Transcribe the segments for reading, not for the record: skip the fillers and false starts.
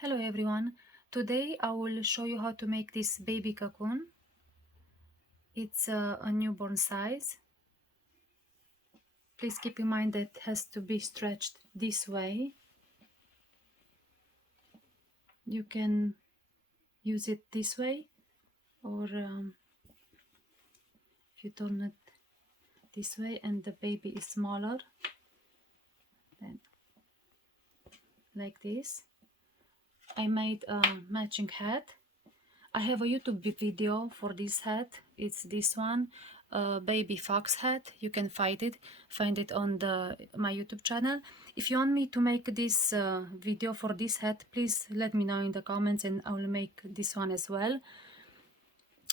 Hello everyone, today I will show you how to make this baby cocoon. It's a newborn size. Please keep in mind that it has to be stretched this way. You can use it this way, or if you turn it this way and the baby is smaller, then like this. I made a matching hat. I have a YouTube video for this hat. It's this one, baby fox hat. You can find it on my YouTube channel. If you want me to make this video for this hat, please let me know in the comments and I will make this one as well.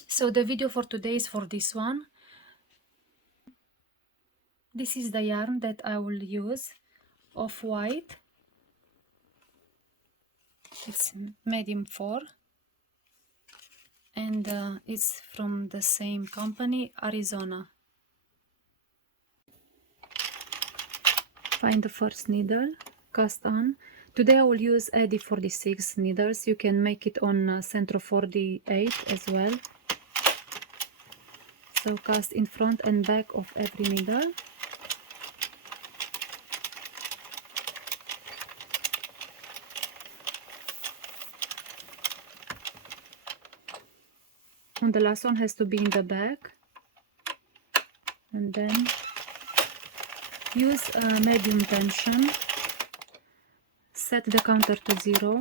So the video for today is for this one. This is the yarn that I will use, off-white. It's medium 4. And it's from the same company, Arizona. Find the first needle, cast on. Today I will use Addi 46 needles. You can make it on Sentro 48 as well. So cast in front and back of every needle. And the last one has to be in the back. And then use medium tension. Set the counter to 0.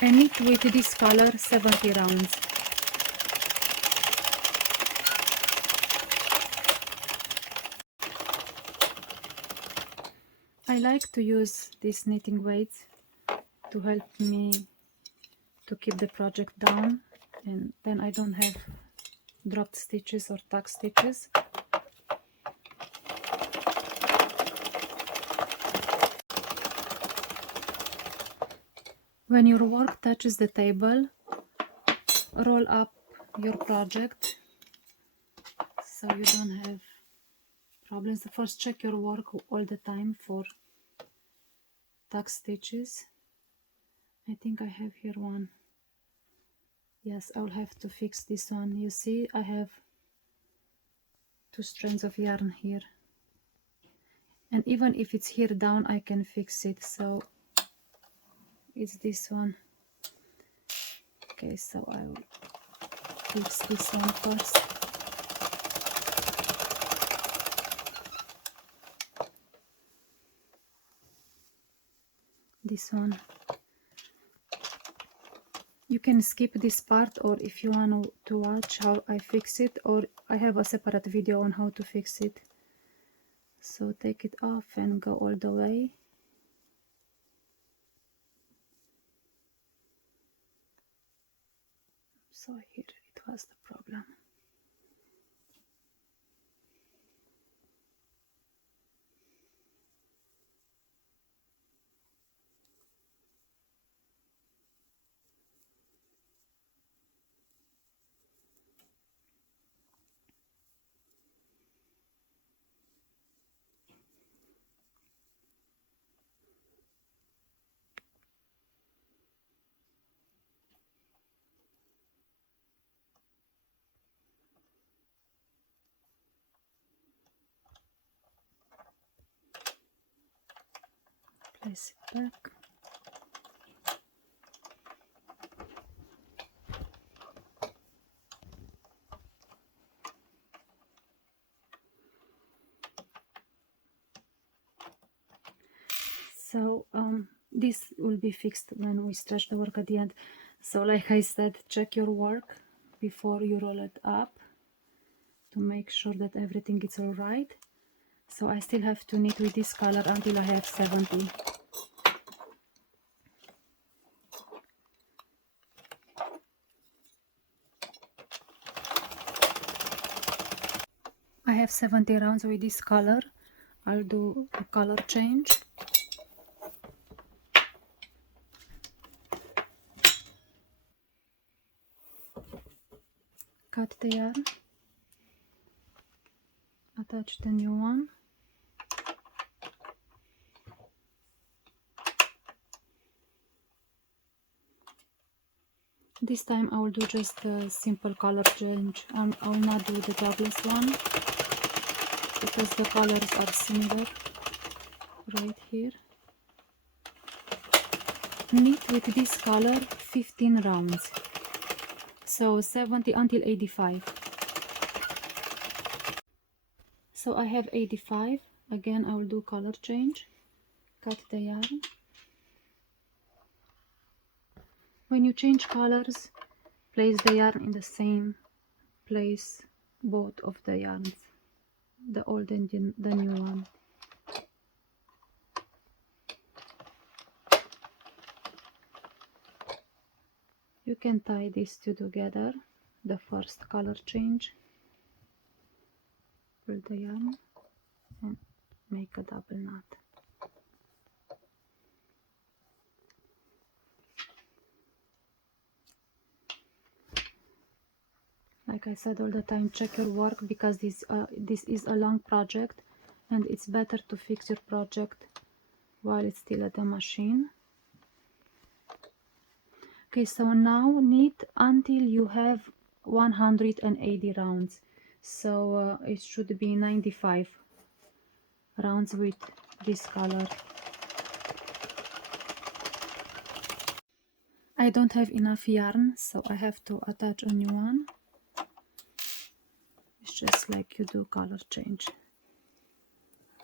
And knit with this color 70 rounds. I like to use these knitting weights to help me to keep the project down, and then I don't have dropped stitches or tuck stitches. When your work touches the table, roll up your project so you don't have problems. First, check your work all the time for tuck stitches. I think I have here one. Yes, I'll have to fix this one. You see, I have 2 strands of yarn here. And even if it's here down, I can fix it. So it's this one. Okay, so I will fix this one first. This one. You can skip this part, or if you want to watch how I fix it, or I have a separate video on how to fix it. So take it off and go all the way. So here it was the problem. Place it back. So this will be fixed when we stretch the work at the end. So like I said, check your work before you roll it up to make sure that everything is all right. So I still have to knit with this color until I have 70. I have 70 rounds with this color. I'll do a color change. Cut the yarn. Attach the new one. This time I will do just a simple color change. I will not do the doublet one because the colors are similar right here. Knit with this color 15 rounds, so 70 until 85. So I have 85. Again I will do color change. Cut the yarn. When you change colors, place the yarn in the same place, both of the yarns, the old and the new one. You can tie these two together, the first color change, pull the yarn and make a double knot. Like I said all the time, check your work because this is a long project and it's better to fix your project while it's still at the machine. Okay, so now knit until you have 180 rounds. So it should be 95 rounds with this color. I don't have enough yarn, so I have to attach a new one. It's just like you do color change.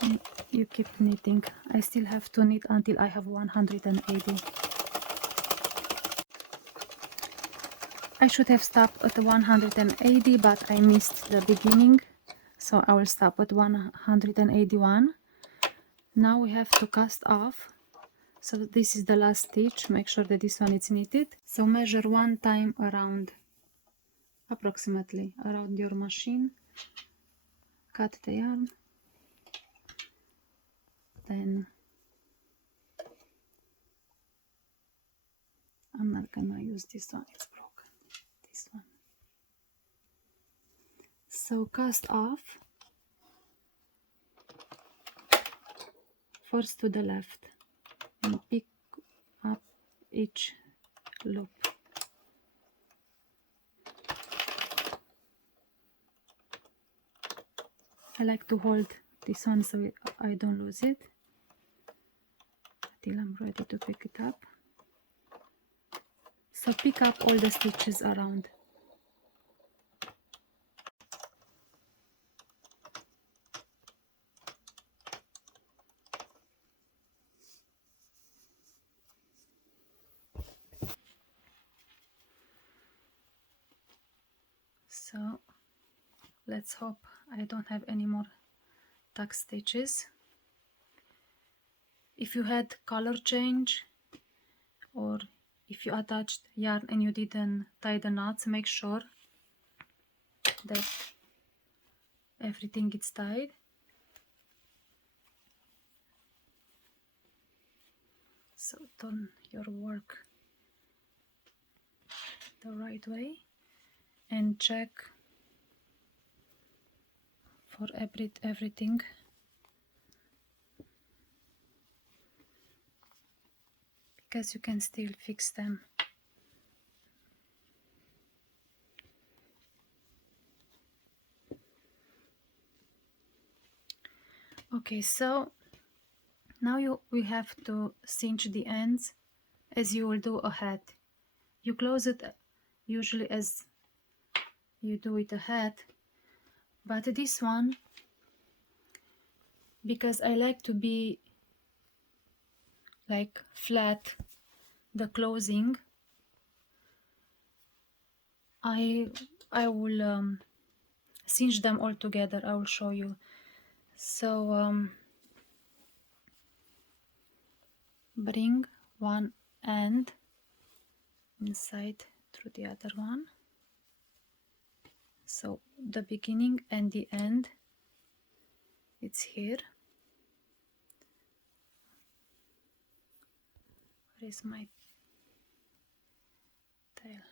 And you keep knitting. I still have to knit until I have 180. I should have stopped at 180, but I missed the beginning, so I will stop at 181. Now we have to cast off. So this is the last stitch. Make sure that this one is knitted. So measure one time around, approximately around your machine. Cut the yarn. Then I'm not gonna use this one, it's broken. This one. So cast off. First to the left and pick up each loop. I like to hold this one so I don't lose it until I'm ready to pick it up. So pick up all the stitches around. So let's hope I don't have any more tuck stitches. If you had color change or if you attached yarn and you didn't tie the knots, make sure that everything gets tied. So turn your work the right way and check for everything. Because you can still fix them. Okay, so now we have to cinch the ends as you will do a hat. You close it usually as you do with a hat, but this one, because I like to be like flat, the closing, I will cinch them all together. I will show you. So bring one end inside through the other one. So the beginning and the end, it's here. Where is my tail?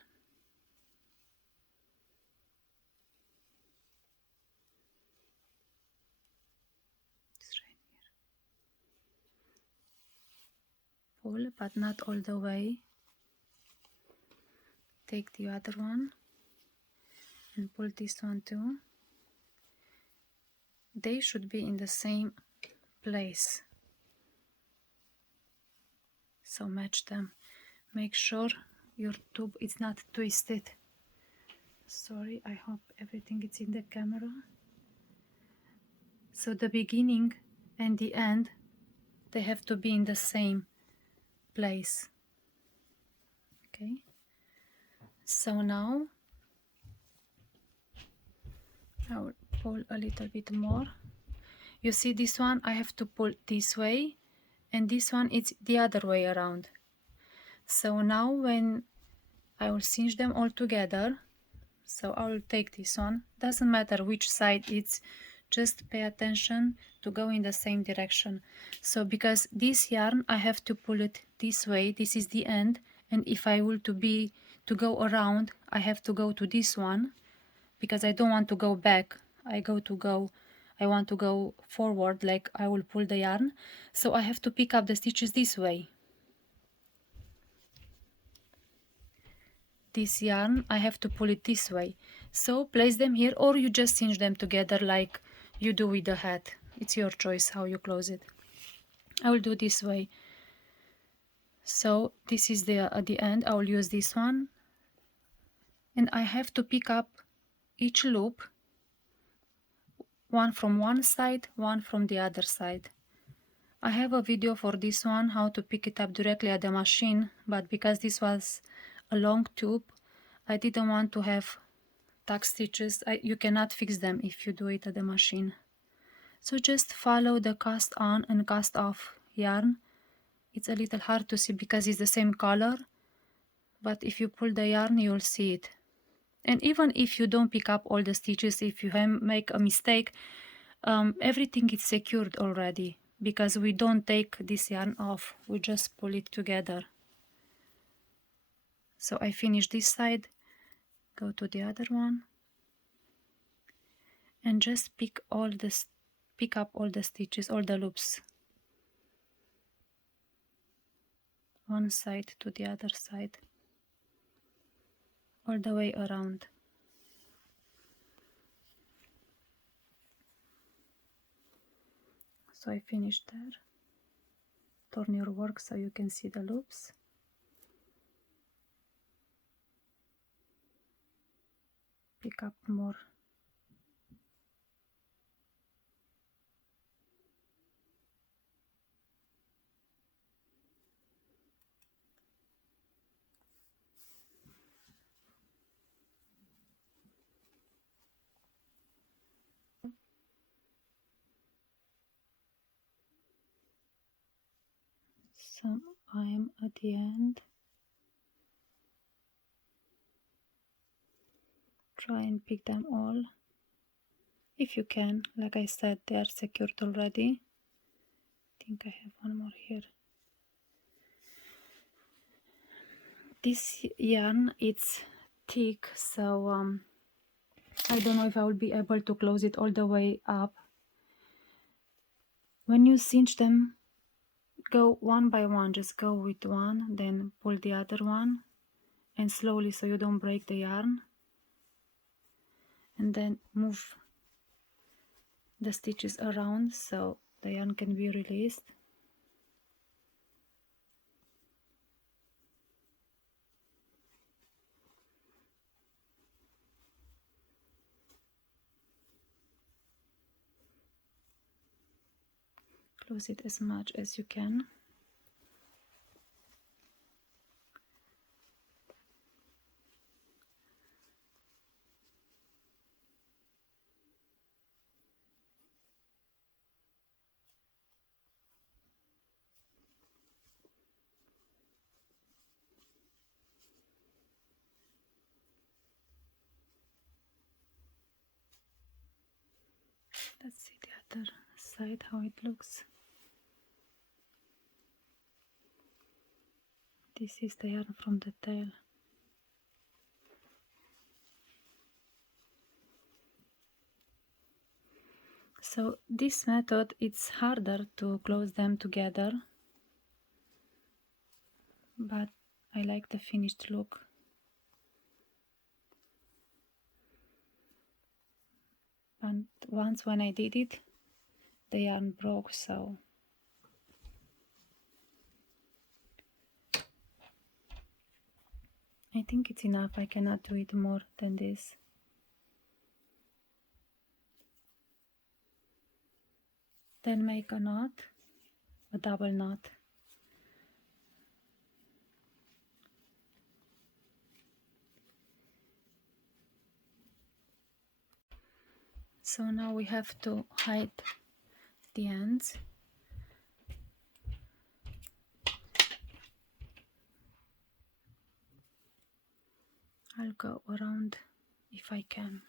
It's right here. Pull, but not all the way take the other one and pull this one too. They should be in the same place, so match them. Make sure your tube is not twisted. Sorry, I hope everything is in the camera. So the beginning and the end, they have to be in the same place. Okay, so now I will pull a little bit more. You see this one, I have to pull this way, and this one it's the other way around. So now when I will cinch them all together, so I will take this one, doesn't matter which side it's, just pay attention to go in the same direction. So because this yarn I have to pull it this way, this is the end, and if I will to go around, I have to go to this one, because I don't want to go back. I want to go forward, like I will pull the yarn, so I have to pick up the stitches this way. This yarn I have to pull it this way, so place them here, or you just cinch them together like you do with the hat. It's your choice how you close it. I will do this way. So this is at the end. I will use this one, and I have to pick up each loop, one from one side, one from the other side. I have a video for this one, how to pick it up directly at the machine, but because this was a long tube, I didn't want to have tuck stitches. You cannot fix them if you do it at the machine. So just follow the cast on and cast off yarn. It's a little hard to see because it's the same color, but if you pull the yarn you'll see it. And even if you don't pick up all the stitches, if you make a mistake, everything is secured already, because we don't take this yarn off, we just pull it together. So I finish this side, go to the other one, and just pick up all the stitches, all the loops, one side to the other side, all the way around. So I finished there. Turn your work so you can see the loops. Pick up more. So I am at the end. Try and pick them all if you can. Like I said, they are secured already. I think I have one more here. This yarn, it's thick, so I don't know if I will be able to close it all the way up. When you cinch them, go one by one, just go with one, then pull the other one, and slowly so you don't break the yarn, and then move the stitches around so the yarn can be released. Close it as much as you can. Let's see the other side how it looks. This is the yarn from the tail. So this method, it's harder to close them together, but I like the finished look. And once when I did it, the yarn broke, so I think it's enough. I cannot do it more than this. Then make a knot, a double knot. So now we have to hide the ends. I'll go around if I can.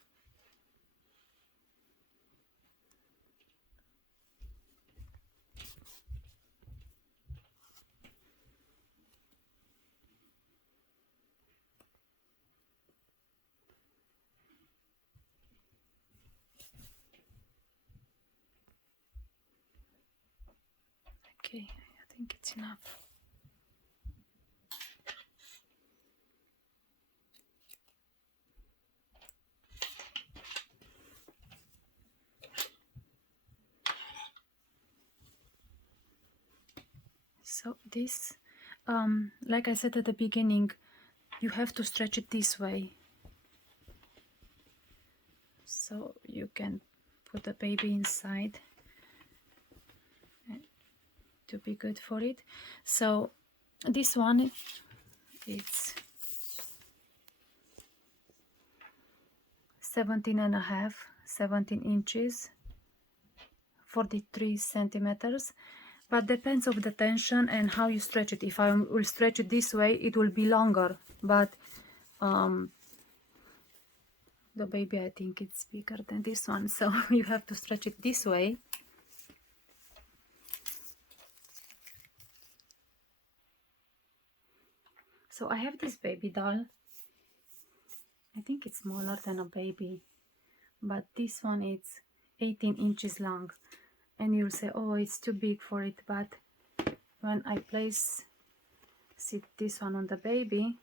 Okay, I think it's enough. So this, like I said at the beginning, you have to stretch it this way. So you can put the baby inside to be good for it. So this one, it's 17 inches, 43 centimeters, but depends of the tension and how you stretch it. If I will stretch it this way, it will be longer, but the baby, I think it's bigger than this one, so you have to stretch it this way. So I have this baby doll. I think it's smaller than a baby, but this one is 18 inches long, and you'll say, oh, it's too big for it, but when I sit this one on the baby,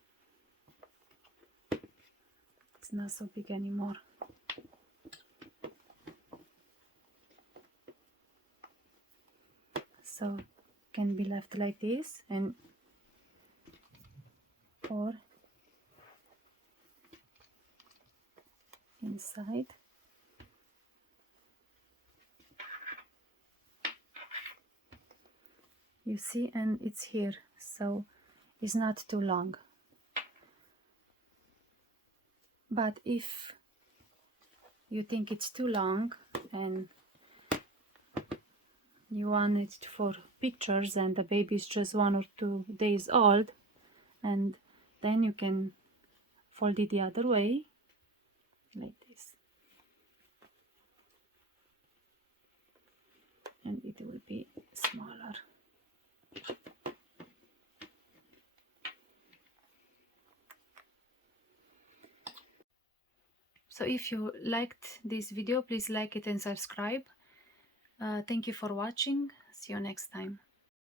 it's not so big anymore. So can be left like this, and or inside. You see, and it's here, so it's not too long. But if you think it's too long and you want it for pictures and the baby is just 1 or 2 days old, and then you can fold it the other way like this, and it will be smaller. So if you liked this video, please like it and subscribe. Thank you for watching. See you next time.